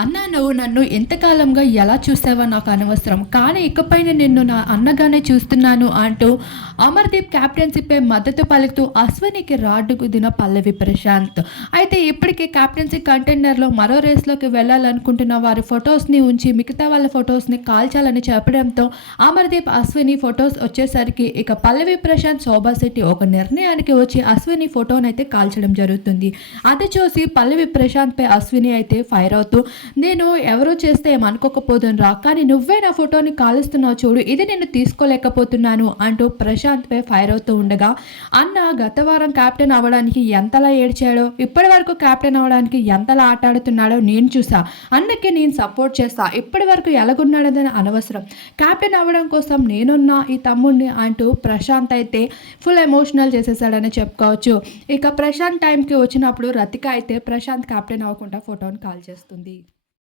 అన్న నువ్వు నన్ను ఎంతకాలంగా ఎలా చూసావో నాకు అనవసరం. కానీ ఇకపైన నిన్ను నా అన్నగానే చూస్తున్నాను అంటూ అమర్దీప్ క్యాప్టెన్సీపై మద్దతు పలుకుతూ అశ్వినికి రాడ్డు కుదిన పల్లవి ప్రశాంత్. అయితే ఇప్పటికే క్యాప్టెన్సీ కంటైనర్లో మరో రేస్లోకి వెళ్ళాలనుకుంటున్న వారి ఫొటోస్ని ఉంచి మిగతా వాళ్ళ ఫొటోస్ని కాల్చాలని చెప్పడంతో అమర్దీప్ అశ్విని ఫొటోస్ వచ్చేసరికి ఇక పల్లవి ప్రశాంత్ శోభా శెట్టి ఒక నిర్ణయానికి వచ్చి అశ్విని ఫోటోనైతే కాల్చడం జరుగుతుంది. అది చూసి పల్లవి ప్రశాంత్పై అశ్విని అయితే ఫైర్ అవుతూ నేను ఎవరో చేస్తే ఏమనుకోకపోదును రా కానీ నువ్వే నా ఫోటోని కాలుస్తున్నావు చూడు ఇది నేను తీసుకోలేకపోతున్నాను అంటూ ప్రశాంత్పై ఫైర్ అవుతూ ఉండగా అన్న గత వారం క్యాప్టెన్ అవ్వడానికి ఎంతలా ఏడ్చాడో ఇప్పటి వరకు క్యాప్టెన్ అవ్వడానికి ఎంతలా ఆటాడుతున్నాడో నేను చూసా. అన్నకి నేను సపోర్ట్ చేస్తా ఇప్పటి వరకు ఎలాగున్నాడదని అనవసరం. క్యాప్టెన్ అవ్వడం కోసం నేనున్నా ఈ తమ్ముడిని అంటూ ప్రశాంత్ అయితే ఫుల్ ఎమోషనల్ చేసేసాడని చెప్పుకోవచ్చు. ఇక ప్రశాంత్ టైంకి వచ్చినప్పుడు రతిక అయితే ప్రశాంత్ క్యాప్టెన్ అవ్వకుండా ఫోటోని కాల్ చేస్తుంది.